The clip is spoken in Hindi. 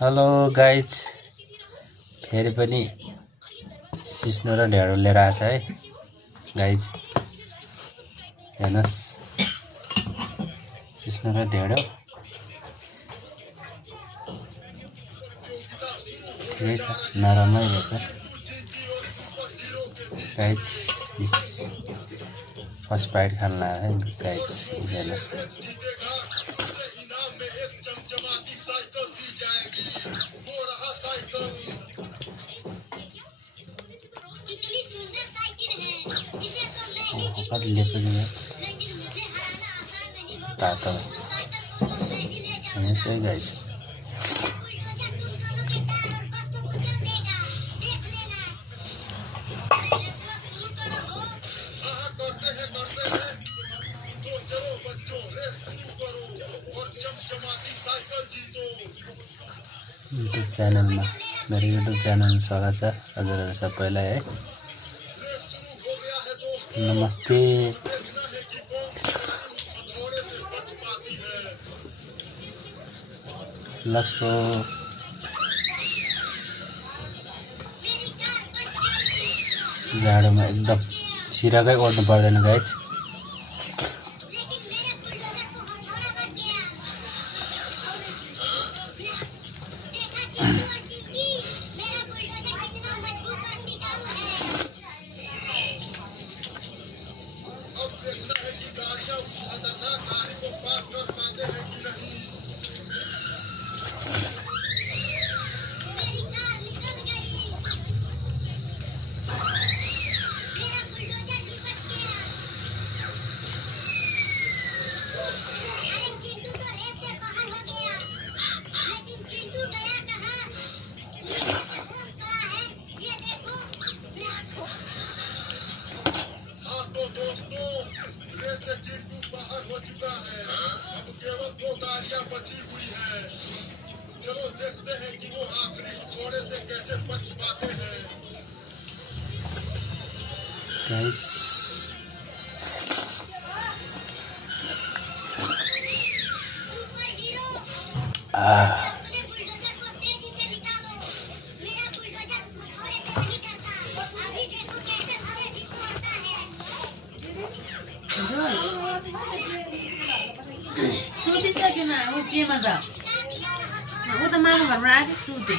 हेलो गाइज, फेरि पनि सिस्नो र ढेँडो लिएर आछ है गाइज। हेर्नुहोस्, सिस्नो र ढेँडो ठिकै छ, नराम्रै रहेछ गाइज। फर्स्ट बाइट खान लाग्यो है गाइज। हेर्नुहोस्, कति लेप्छ नि तातो हेर्नुहोस् है गाइज। युट्युब च्यानलमा मेरो युट्युब च्यानल स्वागत छ हजुरहरू सबैलाई है। नमस्ते। लसो जाडोमा एकदम सिराकै ओर्नु पर्दैन गाइज। बची हुई है। चलो देखते हैं कि वो आखिरी थोड़े से कैसे बच पाते हैं। सुती सकेन ऊ केमा जा ऊ त मामा घरमा आएको सुते